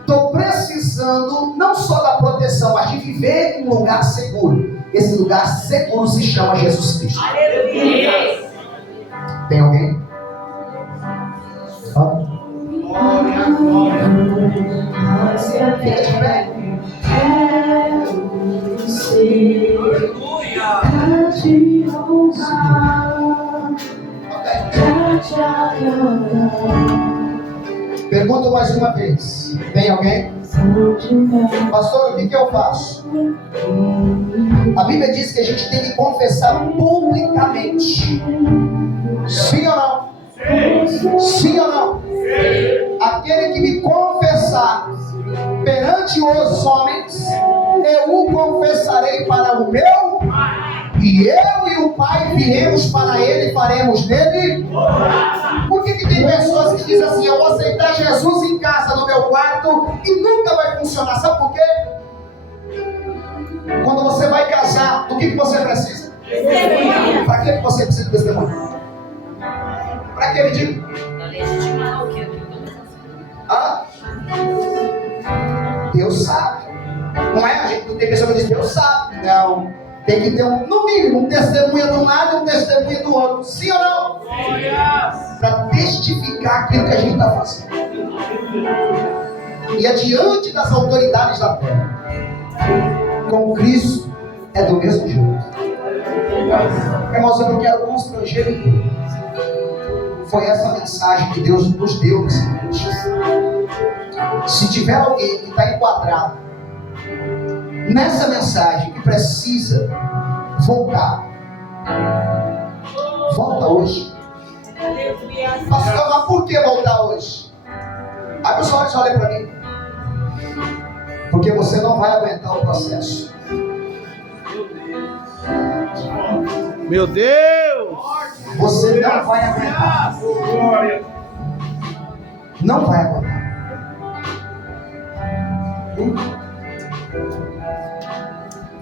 estou precisando não só da proteção, mas de viver em um lugar seguro. Esse lugar seguro se chama Jesus Cristo. Aleluia. Tem alguém? Glória, glória. Fica de pé. Pergunto mais uma vez. Tem alguém? Pastor, o que eu faço? A Bíblia diz que a gente tem que confessar publicamente. Sim ou não? Sim ou não? Aquele que me confessar perante os homens, eu o confessarei para o meu, e eu e o Pai viremos para ele e faremos nele. Por que tem pessoas que dizem assim: eu vou aceitar Jesus em casa, no meu quarto, e nunca vai funcionar? Sabe por quê? Quando você vai casar, do que você precisa? Para que você precisa de testemunho? Para que, me diga? Deus sabe. Não é? A gente não tem pessoa que diz Deus sabe. Não. Tem que ter no mínimo um testemunho de um lado e um testemunho do outro. Sim ou não? Para testificar aquilo que a gente está fazendo. E adiante das autoridades da terra. Com Cristo é do mesmo jeito. Irmãos, eu não quero constranger ninguém. Foi essa mensagem que Deus nos deu nesse momento. Se tiver alguém que está enquadrado nessa mensagem que precisa voltar. Volta hoje. Pastor, mas por que voltar hoje? Abre os olhos e olha para mim. Porque você não vai aguentar o processo. Meu Deus! Você não vai aguentar. Não vai aguentar.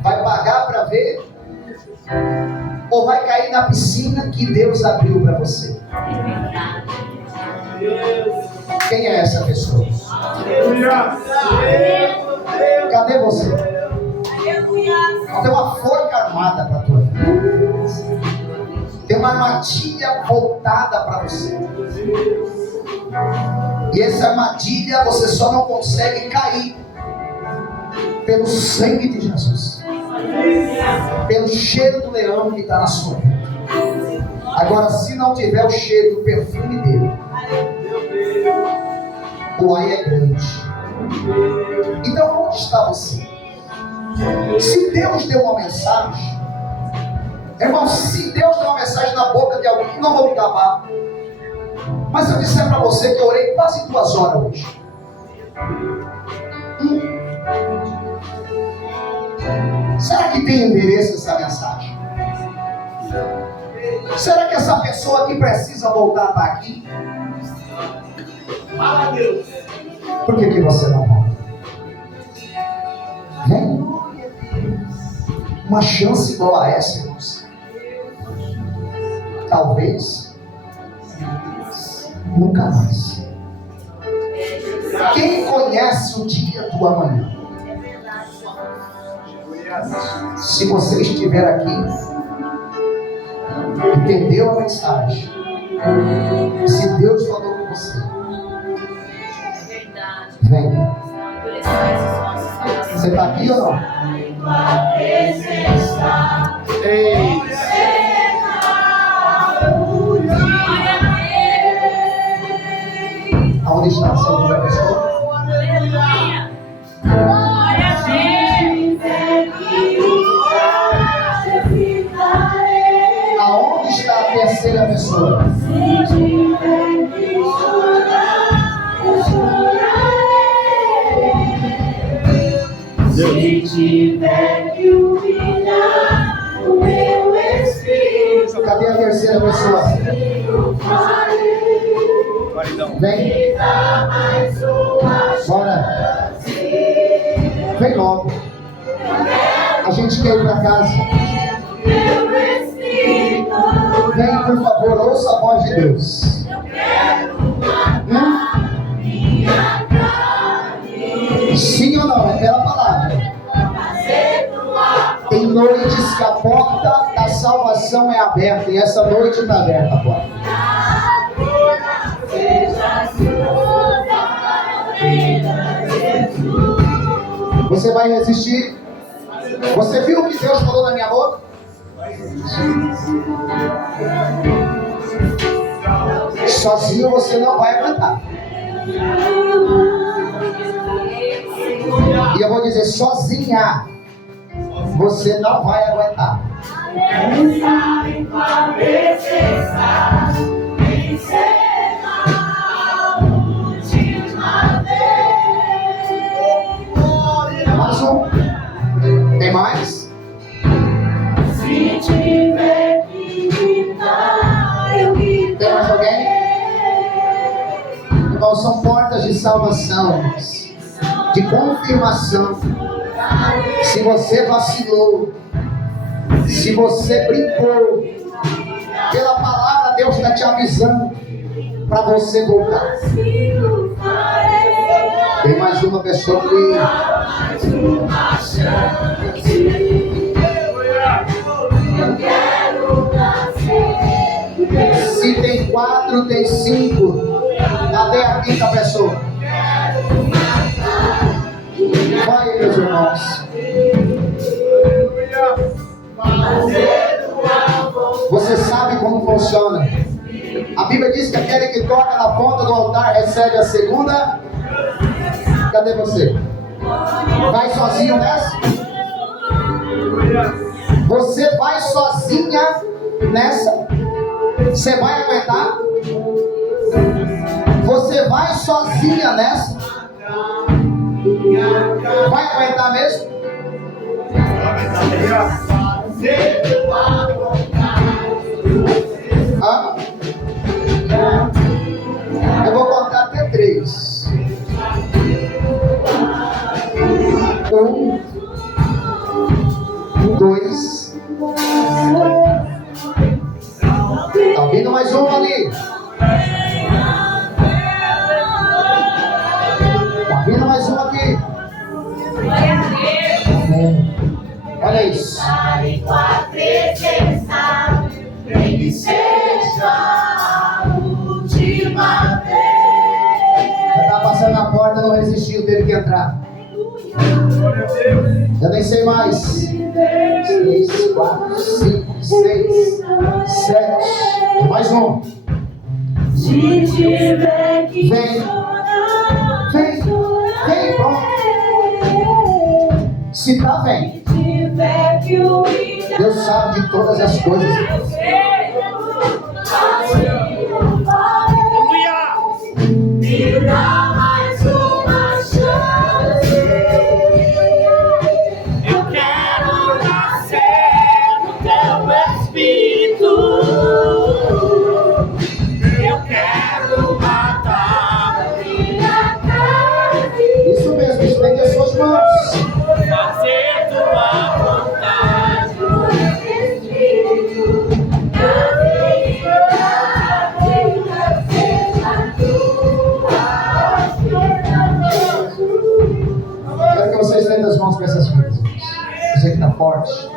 Vai pagar para ver? Ou vai cair na piscina que Deus abriu para você? Quem é essa pessoa? Cadê você? Tem uma forca armada para a tua vida. Tem uma armadilha voltada para você. E essa armadilha você só não consegue cair pelo sangue de Jesus, pelo cheiro do leão que está na sua vida. Agora, se não tiver o cheiro do perfume dele, o ai é grande. Então, onde está você? Se Deus deu uma mensagem, irmão, se Deus deu uma mensagem na boca de alguém, não vou me gabar, mas eu disser para você que eu orei quase 2 horas hoje. Será que tem endereço essa mensagem? Será que essa pessoa aqui precisa voltar a estar aqui? Fala, Deus! Por que você não volta? Vem. Uma chance igual a essa, irmãos. Talvez nunca mais. Quem conhece o dia do amanhã? Se você estiver aqui, entendeu a mensagem, se Deus falou com você, vem. Você está aqui ou não? Ei. Aonde está a segunda pessoa? Aonde está a terceira pessoa? Se tiver que humilhar o meu espírito, Cadê a terceira pessoa? Vem. Bora. Vem logo. A gente quer ir para casa. Vem, por favor, ouça a voz de Deus. Sim ou não? É pela palavra. Tem noites que a porta da salvação é aberta. E essa noite está aberta a porta. Você vai resistir? Você viu o que Deus falou na minha boca? Sozinho você não vai aguentar. E eu vou dizer, sozinha você não vai aguentar. Mais um. Tem mais? se tiver que gritar, eu gritarei. Tem mais alguém? Irmãos, são portas de salvação, de confirmação. Se você vacilou, se você brincou, pela palavra Deus está te avisando para você voltar. Tem mais uma pessoa ali. Se tem 4, tem 5. Cadê a 5ª pessoa? Vai, meus irmãos. Você sabe como funciona. A Bíblia diz que aquele que toca na ponta do altar recebe a segunda. Cadê você? Vai sozinho nessa? Você vai sozinha nessa? Você vai aguentar? Você vai sozinha nessa? Vai aguentar mesmo? Hã? Eu vou contar até 3. 1, 2. Tá vindo mais um ali. Tá vindo mais um aqui. Olha isso. Tua presença, nem que seja a última vez. Eu tava passando na porta, não resistiu, teve que entrar. Eu nem sei mais. 3, 4, 5, 6, 7. Mais um. Se tiver que Vem. chorar, Vem. Vem, pronto. Se tá, vem. se tiver que humilhar, Deus sabe de todas as coisas. me dá mais uma chance. Eu quero nascer no teu espírito. Eu quero matar Minha carne, Isso mesmo, estende as suas mãos. fazer tua vontade. Espírito, na minha vida seja tua. Quero que você estenda as mãos para essas vidas. Você que está forte.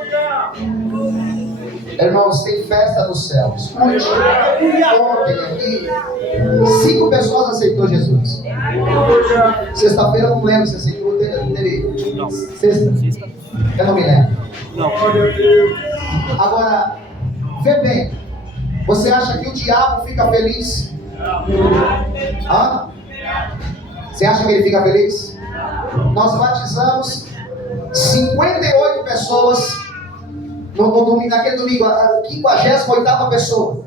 Irmãos, tem festa no céu. Escute. Ontem aqui, 5 pessoas aceitou Jesus. Sexta-feira eu não lembro se aceitou. Teve. Não. Sexta? Eu não me lembro. Não. Agora, vê bem. Você acha que o diabo fica feliz? Hã? Você acha que ele fica feliz? Nós batizamos 58 pessoas no domingo, naquele domingo, a 58ª pessoa.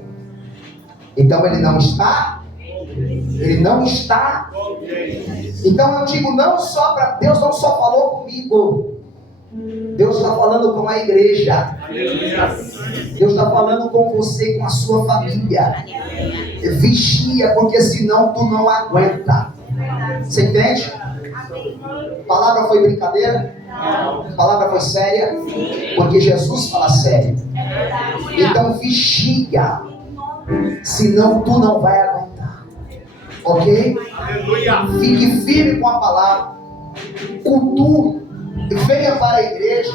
Então ele não está. Ele não está. Então eu digo, não só para Deus, não só falou comigo. Deus está falando com a igreja. Deus está falando com você, com a sua família. Vigia, porque senão tu não aguenta. Você entende? A palavra foi brincadeira? A palavra foi séria? Porque Jesus fala sério. Então vigia, senão tu não vai aguentar. Ok? Fique firme com a palavra. Cultue. Venha para a igreja.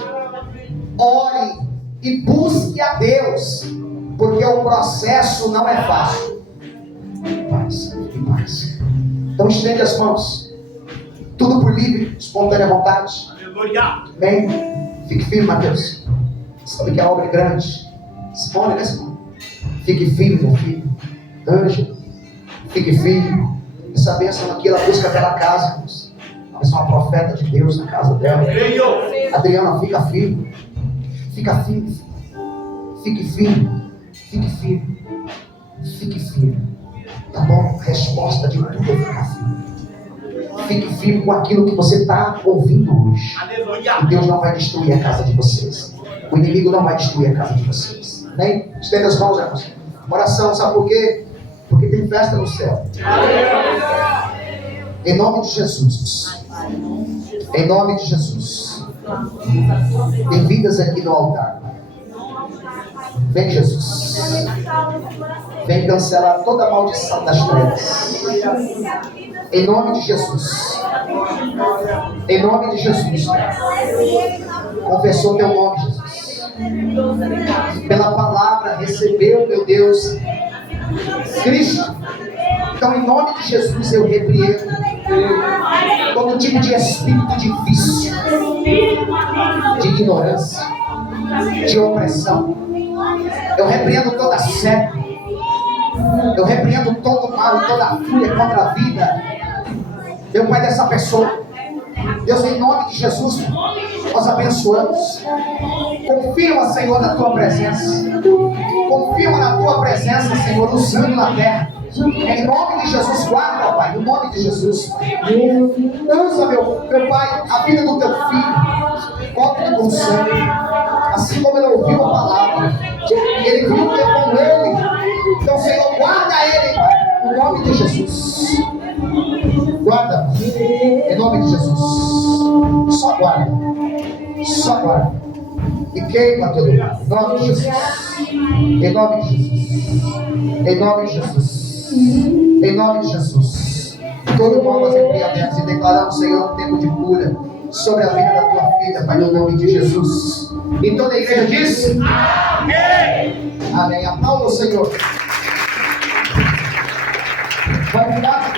Ore e busque a Deus. Porque o processo não é fácil. Paz. Então estende as mãos. Tudo por livre, espontânea vontade. Bem, fique firme, Mateus. Sabe que a obra é grande. Simone, né, Simone? Fique firme, meu filho. Ângelo, fique firme. Essa bênção aqui, ela busca pela casa, irmãos. Ela é uma profeta de Deus na casa dela. Adriana, fica firme. Fica firme. Fique firme. Fique firme. Fique firme. Tá bom? A resposta de tudo é ficar firme. Fique firme com aquilo que você está ouvindo hoje. E Deus não vai destruir a casa de vocês. O inimigo não vai destruir a casa de vocês. Nem? Estenda as mãos, irmãos. Oração, sabe por quê? Porque tem festa no céu. Em nome de Jesus. Em nome de Jesus. Tem vidas aqui no altar. Vem, Jesus. Vem cancelar toda a maldição das trevas. Em nome de Jesus. Em nome de Jesus. Confessou teu nome, Jesus. Pela palavra recebeu, meu Deus, Cristo. Então, em nome de Jesus, eu repreendo todo tipo de espírito de vício, de ignorância, de opressão. Eu repreendo toda seta. Eu repreendo todo mal, toda fúria contra a vida. Meu Pai, dessa pessoa. Deus, em nome de Jesus, Nós abençoamos. Confirma, Senhor, na tua presença. Confirma na tua presença, Senhor, usando na terra. Em nome de Jesus, guarda, Pai, em nome de Jesus. Usa, meu Pai, a vida do teu filho. Cobre-lhe com sangue. Assim como ele ouviu a palavra, ele viu que é com ele. Então, Senhor, guarda ele, Pai, em nome de Jesus. Guarda, em nome de Jesus. Só guarda. Só guarda. E queima todo mundo. Em nome de Jesus. Em nome de Jesus. Em nome de Jesus. Em nome de Jesus. Todo mal nós empreendemos e declaramos, Senhor, um tempo de cura sobre a vida da tua filha, Pai, no nome de Jesus. E toda a igreja diz: amém. Amém. Aplauda o Senhor. Vai ficar?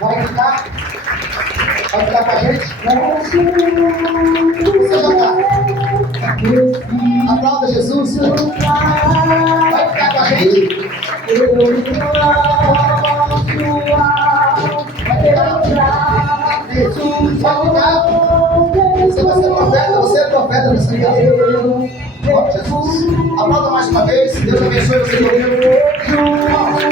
Vai ficar? Vai ficar com a gente? Você já está? Aplauda Jesus. Vai ficar com a gente? Vai ficar? Você vai ser profeta, você é profeta nessa casa. Jesus. Aplauda mais uma vez. Deus abençoe você, meu Deus.